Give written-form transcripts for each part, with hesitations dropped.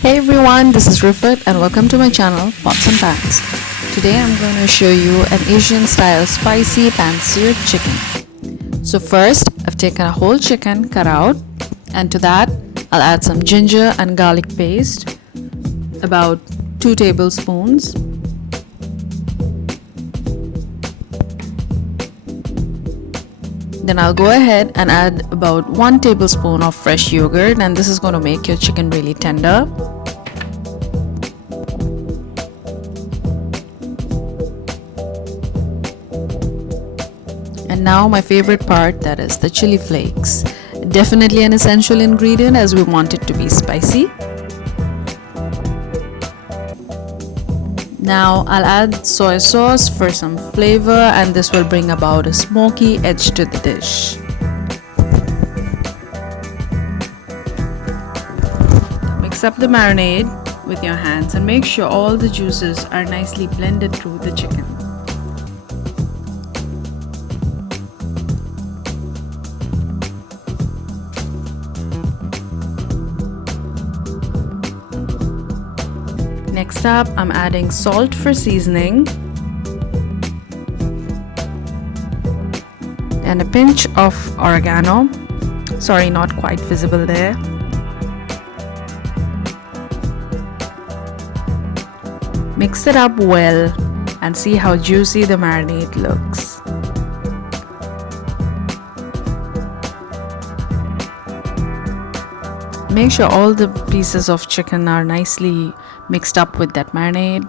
Hey everyone, this is Rifat and welcome to my channel Pots and Pans. Today I'm going to show you an Asian style spicy pan-seared chicken. So first I've taken a whole chicken cut out, and to that I'll add some ginger and garlic paste, about 2 tablespoons. Then I'll go ahead and add about 1 tablespoon of fresh yogurt, and this is going to make your chicken really tender. And now my favorite part, that is the chili flakes. Definitely an essential ingredient as we want it to be spicy. Now I'll add soy sauce for some flavor, and this will bring about a smoky edge to the dish. Mix up the marinade with your hands and make sure all the juices are nicely blended through the chicken. Next up, I'm adding salt for seasoning and a pinch of oregano. Sorry, not quite visible there. Mix it up well and see how juicy the marinade looks. Make sure all the pieces of chicken are nicely mixed up with that marinade.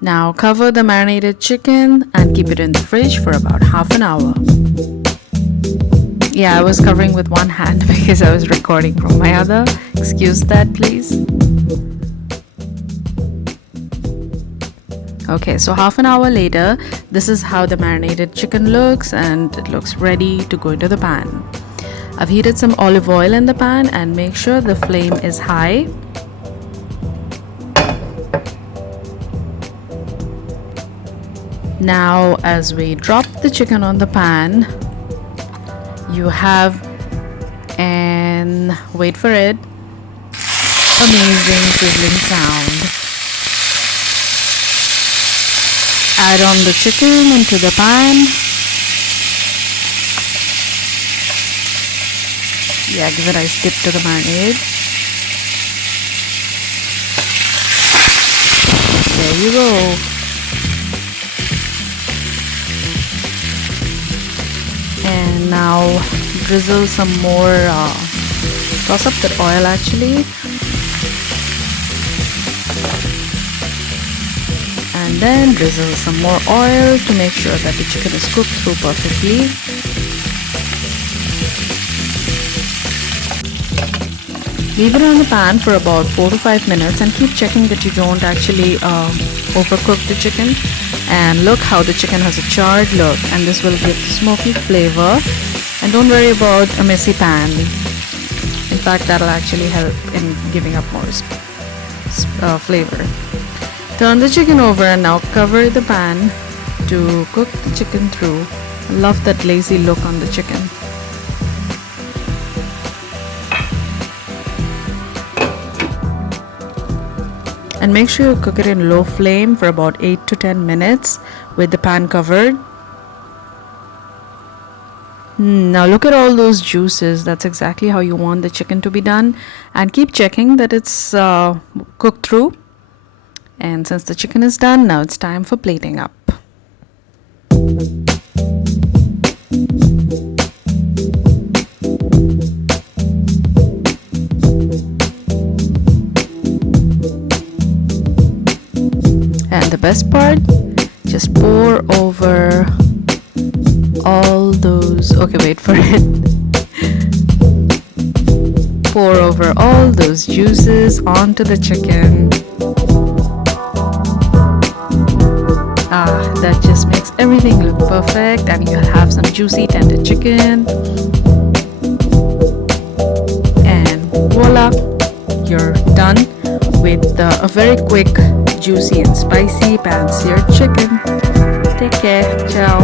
Now cover the marinated chicken and keep it in the fridge for about half an hour. Yeah, I was covering with one hand because I was recording from my other. Excuse that, please. Okay, so half an hour later, this is how the marinated chicken looks, and it looks ready to go into the pan. I've heated some olive oil in the pan and make sure the flame is high. Now as we drop the chicken on the pan, you have, and wait for it, amazing sizzling sound. Add on the chicken into the pan. Yeah, give a nice dip to the marinade. There you go. And now drizzle some more, toss up that oil actually. And then drizzle some more oil to make sure that the chicken is cooked through perfectly. Leave it on the pan for about 4 to 5 minutes and keep checking that you don't actually overcook the chicken. And look how the chicken has a charred look, and this will give the smoky flavor. And don't worry about a messy pan. In fact, that'll actually help in giving up more flavor. Turn the chicken over and now cover the pan to cook the chicken through. I love that lazy look on the chicken. And make sure you cook it in low flame for about 8 to 10 minutes with the pan covered. Now look at all those juices. That's exactly how you want the chicken to be done. And keep checking that it's cooked through. And since the chicken is done, now it's time for plating up. And the best part, just pour over all those, okay, wait for it. Pour over all those juices onto the chicken. That just makes everything look perfect, and you'll have some juicy tender chicken. And voila, you're done with a very quick, juicy and spicy pan-seared chicken. Take care. Ciao.